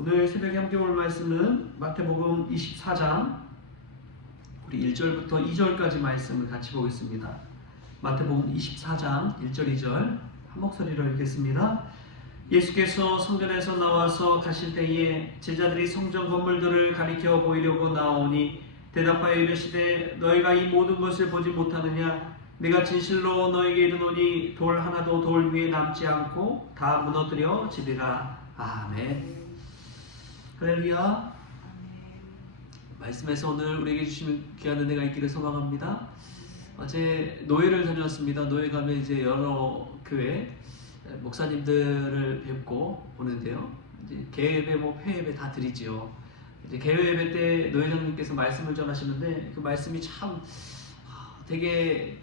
오늘 새벽에 함께 볼 말씀은 마태복음 24장 우리 1절부터 2절까지 말씀을 같이 보겠습니다. 마태복음 24장 1절 2절 한 목소리로 읽겠습니다. 예수께서 성전에서 나와서 가실 때에 제자들이 성전 건물들을 가리켜 보이려고 나오니 대답하여 이르시되 너희가 이 모든 것을 보지 못하느냐? 내가 진실로 너희에게 이르노니 돌 하나도 돌 위에 남지 않고 다 무너뜨려 지리라. 아멘. 할렐루야. 말씀에서 오늘 우리에게 주시는 귀한 은혜가 있기를 소망합니다. 어제 노예를 다녀왔습니다. 노예 가면 이제 여러 교회 목사님들을 뵙고 오는데요. 이제 개예배, 폐예배 다 드리지요. 이제 개회예배 때 노회장님께서 말씀을 전하시는데 그 말씀이 참 되게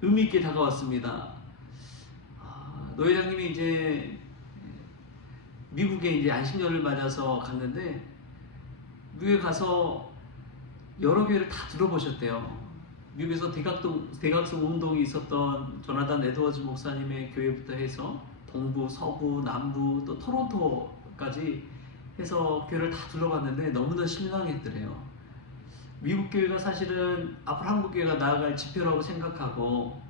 의미 있게 다가왔습니다. 노회장님이 이제 미국에 이제 안식년을 맞아서 갔는데 미국에 가서 여러 교회를 다 들어보셨대요. 미국에서 대각성 운동이 있었던 조나단 에드워즈 목사님의 교회부터 해서 동부, 서부, 남부 또 토론토까지 해서 교회를 다 둘러봤는데 너무나 실망했더래요. 미국 교회가 사실은 앞으로 한국 교회가 나아갈 지표라고 생각하고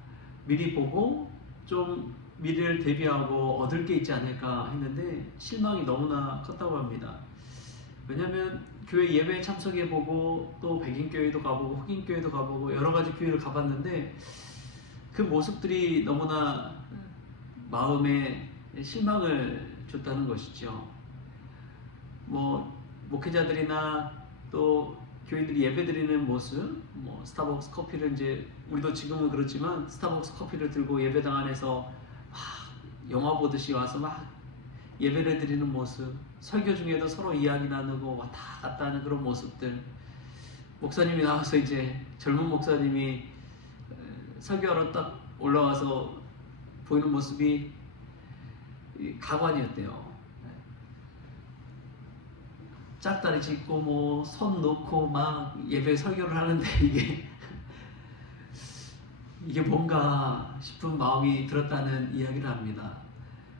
미리 보고 좀 미래를 대비하고 얻을 게 있지 않을까 했는데 실망이 너무나 컸다고 합니다. 왜냐하면 교회 예배에 참석해보고 또 백인교회도 가보고 흑인교회도 가보고 여러 가지 교회를 가봤는데 그 모습들이 너무나 마음에 실망을 줬다는 것이죠. 목회자들이나 또 교인들이 예배드리는 모습, 스타벅스 커피를 이제 우리도 지금은 그렇지만 스타벅스 커피를 들고 예배당 안에서 막 영화 보듯이 와서 막 예배를 드리는 모습, 설교 중에도 서로 이야기 나누고 왔다 갔다 하는 그런 모습들, 목사님이 나와서 이제 젊은 목사님이 설교하러 딱 올라와서 보이는 모습이 가관이었대요. 짝다리 짚고 손 놓고 막 예배 설교를 하는데 이게 뭔가 싶은 마음이 들었다는 이야기를 합니다.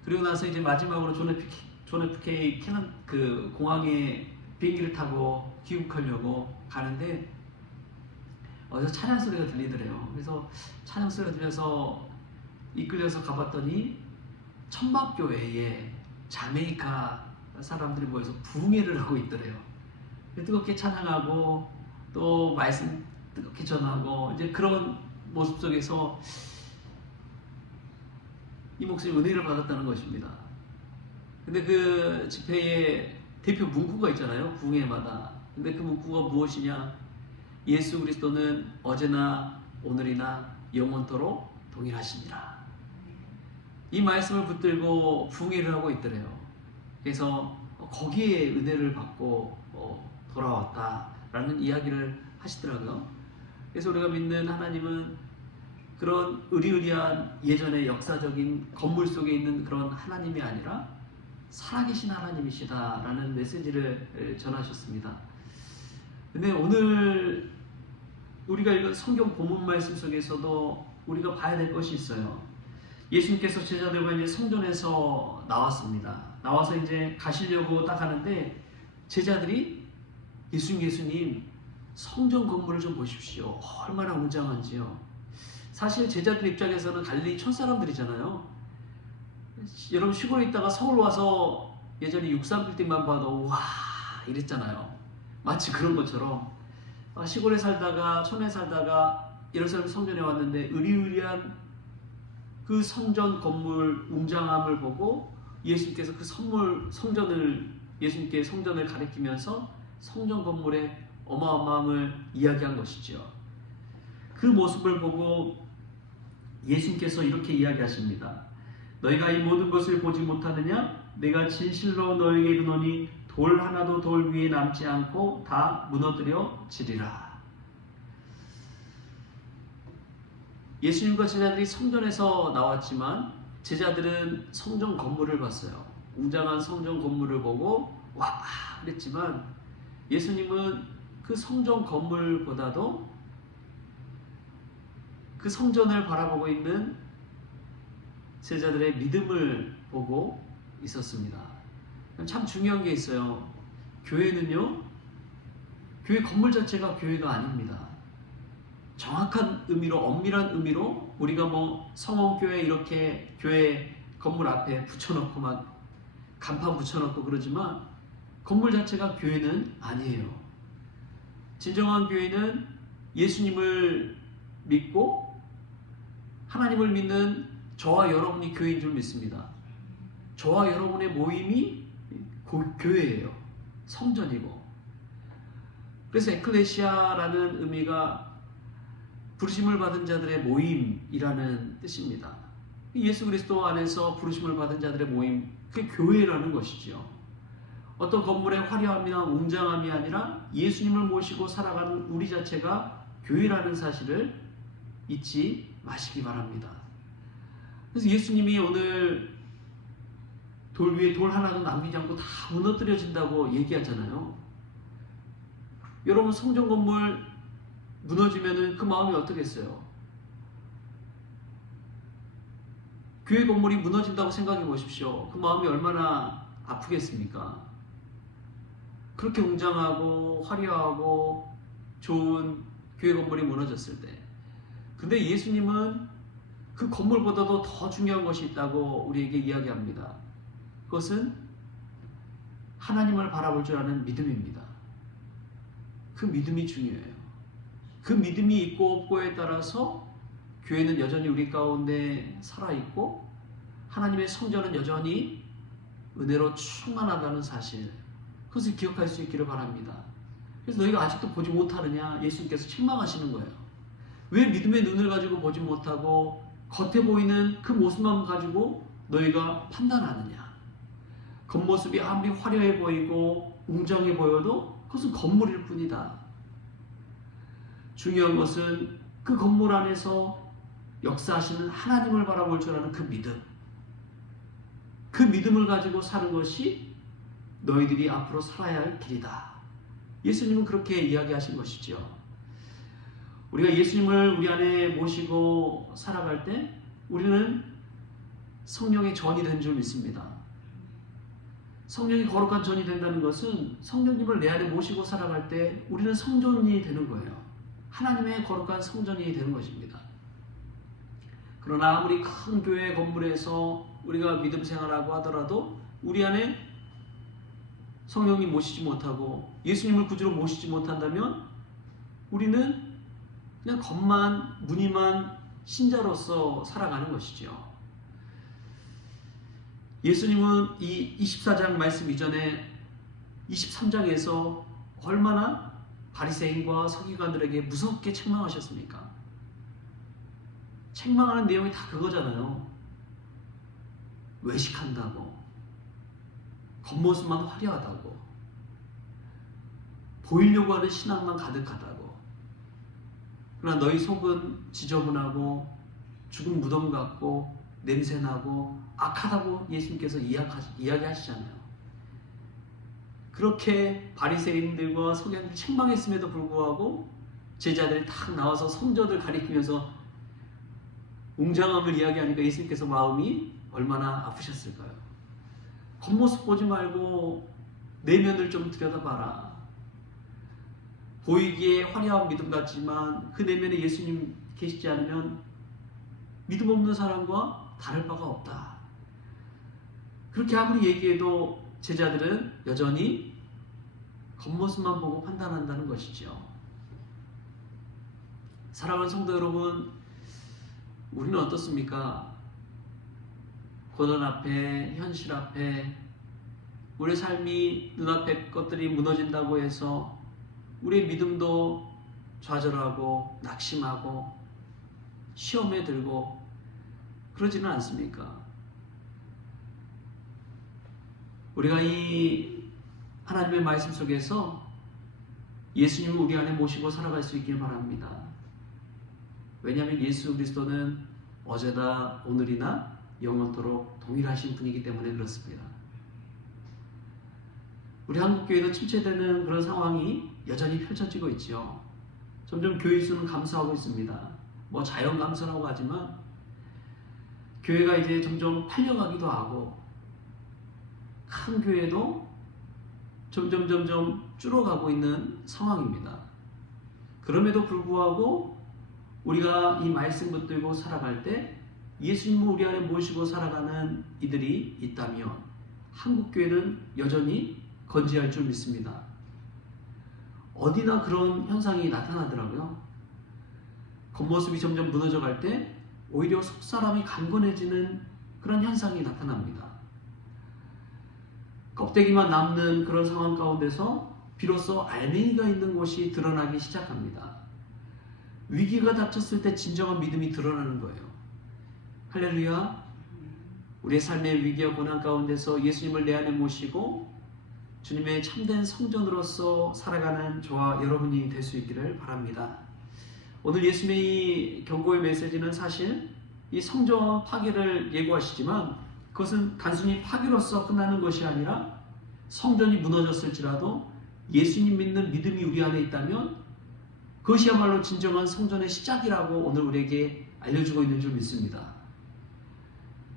그리고 나서 이제 마지막으로 존 F K 그 공항에 비행기를 타고 귀국하려고 가는데 어디서 찬양 소리가 들리더래요. 그래서 찬양 소리가 들려서 이끌려서 가봤더니 천막교회에 자메이카 사람들이 모여서 부흥회를 하고 있더래요. 뜨겁게 찬양하고 또 말씀 뜨겁게 전하고 이제 그런 모습 속에서 이 목사님 은혜를 받았다는 것입니다. 근데 그 집회에 대표 문구가 있잖아요. 부흥회마다. 근데 그 문구가 무엇이냐? 예수 그리스도는 어제나 오늘이나 영원토록 동일하시니라. 이 말씀을 붙들고 부흥회를 하고 있더래요. 그래서 거기에 은혜를 받고 돌아왔다라는 이야기를 하시더라고요. 그래서 우리가 믿는 하나님은 그런 의리의리한 예전의 역사적인 건물 속에 있는 그런 하나님이 아니라 살아계신 하나님이시다라는 메시지를 전하셨습니다. 근데 오늘 우리가 읽은 성경 본문 말씀 속에서도 우리가 봐야 될 것이 있어요. 예수님께서 제자들과 이제 성전에서 나왔습니다. 나와서 이제 가시려고 딱 하는데 제자들이 예수님 성전 건물을 좀 보십시오. 얼마나 웅장한지요. 사실 제자들 입장에서는 갈릴리 촌사람들이잖아요. 여러분 시골에 있다가 서울 와서 예전에 63빌딩만 봐도 와 이랬잖아요. 마치 그런 것처럼 시골에 살다가 촌에 살다가 예루살렘 성전에 왔는데 의리의리한 그 성전 건물 웅장함을 보고 예수님께서 그 예수님께 성전을 가리키면서 성전 건물의 어마어마함을 이야기한 것이죠. 그 모습을 보고 예수님께서 이렇게 이야기하십니다. 너희가 이 모든 것을 보지 못하느냐? 내가 진실로 너희에게 이르노니 돌 하나도 돌 위에 남지 않고 다 무너뜨려 지리라. 예수님과 제자들이 성전에서 나왔지만 제자들은 성전 건물을 봤어요. 웅장한 성전 건물을 보고 와 그랬지만 예수님은 그 성전 건물보다도 그 성전을 바라보고 있는 제자들의 믿음을 보고 있었습니다. 참 중요한 게 있어요. 교회는요, 교회 건물 자체가 교회가 아닙니다. 정확한 의미로, 엄밀한 의미로 우리가 뭐 성원교회 이렇게 교회 건물 앞에 붙여놓고 막 간판 붙여놓고 그러지만 건물 자체가 교회는 아니에요. 진정한 교회는 예수님을 믿고 하나님을 믿는 저와 여러분이 교회인 줄 믿습니다. 저와 여러분의 모임이 교회예요. 성전이고. 그래서 에클레시아라는 의미가 부르심을 받은 자들의 모임이라는 뜻입니다. 예수 그리스도 안에서 부르심을 받은 자들의 모임, 그게 교회라는 것이죠. 어떤 건물의 화려함이나 웅장함이 아니라 예수님을 모시고 살아가는 우리 자체가 교회라는 사실을 잊지 마시기 바랍니다. 그래서 예수님이 오늘 돌 위에 돌 하나도 남기지 않고 다 무너뜨려진다고 얘기하잖아요. 여러분, 성전 건물 무너지면은 그 마음이 어떻겠어요? 교회 건물이 무너진다고 생각해 보십시오. 그 마음이 얼마나 아프겠습니까? 그렇게 웅장하고 화려하고 좋은 교회 건물이 무너졌을 때. 근데 예수님은 그 건물보다도 더 중요한 것이 있다고 우리에게 이야기합니다. 그것은 하나님을 바라볼 줄 아는 믿음입니다. 그 믿음이 중요해요. 그 믿음이 있고 없고에 따라서 교회는 여전히 우리 가운데 살아있고 하나님의 성전은 여전히 은혜로 충만하다는 사실, 그것을 기억할 수 있기를 바랍니다. 그래서 너희가 아직도 보지 못하느냐, 예수님께서 책망하시는 거예요. 왜 믿음의 눈을 가지고 보지 못하고 겉에 보이는 그 모습만 가지고 너희가 판단하느냐. 겉모습이 아무리 화려해 보이고 웅장해 보여도 그것은 건물일 뿐이다. 중요한 것은 그 건물 안에서 역사하시는 하나님을 바라볼 줄 아는 그 믿음. 그 믿음을 가지고 사는 것이 너희들이 앞으로 살아야 할 길이다. 예수님은 그렇게 이야기하신 것이죠. 우리가 예수님을 우리 안에 모시고 살아갈 때 우리는 성령의 전이 된 줄 믿습니다. 성령이 거룩한 전이 된다는 것은 성령님을 내 안에 모시고 살아갈 때 우리는 성전이 되는 거예요. 하나님의 거룩한 성전이 되는 것입니다. 그러나 아무리 큰 교회 건물에서 우리가 믿음 생활하고 하더라도 우리 안에 성령님 모시지 못하고 예수님을 구주로 모시지 못한다면 우리는 그냥 겉만 무늬만 신자로서 살아가는 것이죠. 예수님은 이 24장 말씀 이전에 23장에서 얼마나 바리새인과 서기관들에게 무섭게 책망하셨습니까? 책망하는 내용이 다 그거잖아요. 외식한다고, 겉모습만 화려하다고, 보이려고 하는 신앙만 가득하다고. 그러나 너희 속은 지저분하고 죽은 무덤 같고 냄새나고 악하다고 예수님께서 이야기하시잖아요. 그렇게 바리새인들과 서기관들을 책망했음에도 불구하고 제자들이 탁 나와서 성전을 가리키면서 웅장함을 이야기하니까 예수님께서 마음이 얼마나 아프셨을까요? 겉모습 보지 말고 내면을 좀 들여다봐라. 보이기에 화려한 믿음 같지만 그 내면에 예수님 계시지 않으면 믿음 없는 사람과 다를 바가 없다. 그렇게 아무리 얘기해도 제자들은 여전히 겉모습만 보고 판단한다는 것이죠. 사랑하는 성도 여러분, 우리는 어떻습니까? 고난 앞에, 현실 앞에, 우리의 삶이 눈앞에 것들이 무너진다고 해서 우리의 믿음도 좌절하고 낙심하고 시험에 들고 그러지는 않습니까? 우리가 이 하나님의 말씀 속에서 예수님을 우리 안에 모시고 살아갈 수 있길 바랍니다. 왜냐하면 예수 그리스도는 어제나 오늘이나 영원토록 동일하신 분이기 때문에 그렇습니다. 우리 한국교회도 침체되는 그런 상황이 여전히 펼쳐지고 있죠. 점점 교회 수는 감소하고 있습니다. 뭐 자연 감소라고 하지만 교회가 이제 점점 팔려가기도 하고 큰 교회도 점점 줄어가고 있는 상황입니다. 그럼에도 불구하고 우리가 이 말씀 붙들고 살아갈 때 예수님을 우리 안에 모시고 살아가는 이들이 있다면 한국교회는 여전히 건재할 줄 믿습니다. 어디나 그런 현상이 나타나더라고요. 겉모습이 점점 무너져 갈 때 오히려 속사람이 강건해지는 그런 현상이 나타납니다. 껍데기만 남는 그런 상황 가운데서 비로소 알맹이가 있는 곳이 드러나기 시작합니다. 위기가 닥쳤을 때 진정한 믿음이 드러나는 거예요. 할렐루야. 우리의 삶의 위기와 고난 가운데서 예수님을 내 안에 모시고 주님의 참된 성전으로서 살아가는 저와 여러분이 될 수 있기를 바랍니다. 오늘 예수님의 이 경고의 메시지는 사실 이 성전 파괴를 예고하시지만 그것은 단순히 파괴로서 끝나는 것이 아니라 성전이 무너졌을지라도 예수님 믿는 믿음이 우리 안에 있다면 그것이야말로 진정한 성전의 시작이라고 오늘 우리에게 알려주고 있는 줄 믿습니다.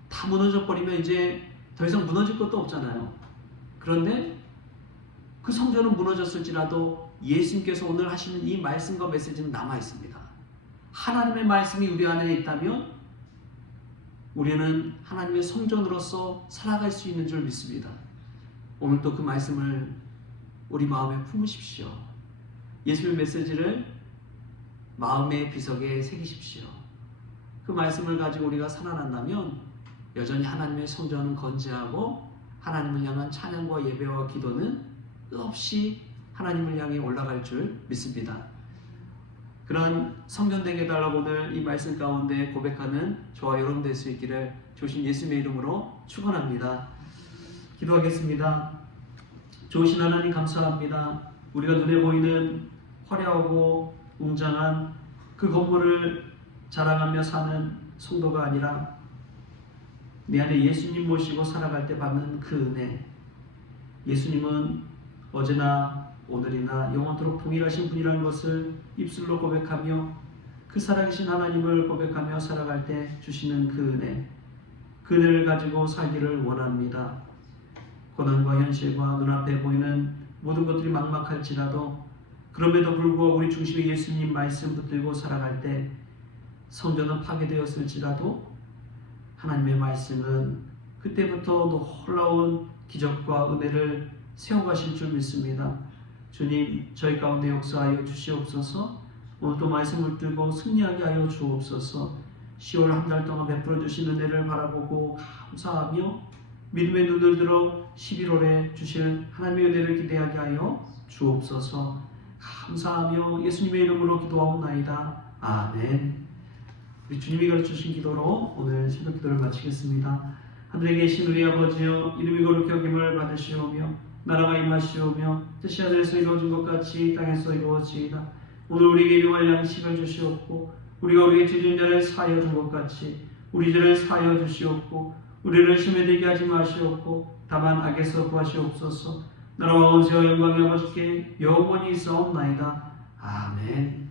다 무너져 버리면 이제 더 이상 무너질 것도 없잖아요. 그런데 그 성전은 무너졌을지라도 예수님께서 오늘 하시는 이 말씀과 메시지는 남아 있습니다. 하나님의 말씀이 우리 안에 있다면 우리는 하나님의 성전으로서 살아갈 수 있는 줄 믿습니다. 오늘도 그 말씀을 우리 마음에 품으십시오. 예수님의 메시지를 마음의 비석에 새기십시오. 그 말씀을 가지고 우리가 살아난다면 여전히 하나님의 성전은 건재하고 하나님을 향한 찬양과 예배와 기도는 끝없이 하나님을 향해 올라갈 줄 믿습니다. 그런 성전 되게 해달라고 오늘 이 말씀 가운데 고백하는 저와 여러분 될 수 있기를 주신 예수님의 이름으로 축원합니다. 기도하겠습니다. 좋으신 하나님 감사합니다. 우리가 눈에 보이는 화려하고 웅장한 그 건물을 자랑하며 사는 성도가 아니라 내 안에 예수님 모시고 살아갈 때 받는 그 은혜, 예수님은 어제나 오늘이나 영원토록 동일하신 분이라는 것을 입술로 고백하며 그 살아계신 하나님을 고백하며 살아갈 때 주시는 그 은혜, 그 은혜를 가지고 살기를 원합니다. 고난과 현실과 눈앞에 보이는 모든 것들이 막막할지라도 그럼에도 불구하고 우리 중심에 예수님 말씀 붙들고 살아갈 때 성전은 파괴되었을지라도 하나님의 말씀은 그때부터 놀라운 기적과 은혜를 세워가실 줄 믿습니다. 주님, 저희 가운데 역사하여 주시옵소서. 오늘도 말씀을 들고 승리하게 하여 주옵소서. 10월 한 달 동안 베풀어 주신 은혜를 바라보고 감사하며 믿음의 눈을 들어 11월에 주실 하나님의 은혜를 기대하게 하여 주옵소서. 감사하며 예수님의 이름으로 기도하옵나이다. 아멘. 우리 주님이 가르쳐주신 기도로 오늘 새벽 기도를 마치겠습니다. 하늘에 계신 우리 아버지여, 이름이 거룩히 여김을 받으시오며 나라가 임하시오며 뜻이 하늘에서 이루어진 것 같이 땅에서 이루어지이다. 오늘 우리에게 일용할 양식을 주시옵고 우리가 우리의 죄진 자를 사하여 준 것 같이 우리 죄를 사하여 주시옵고 우리를 시험에 들게 하지 마시옵고 다만 악에서 구하시옵소서. 나라와 원세와 영광이 아버지께 영원히 있사옵나이다. 아멘.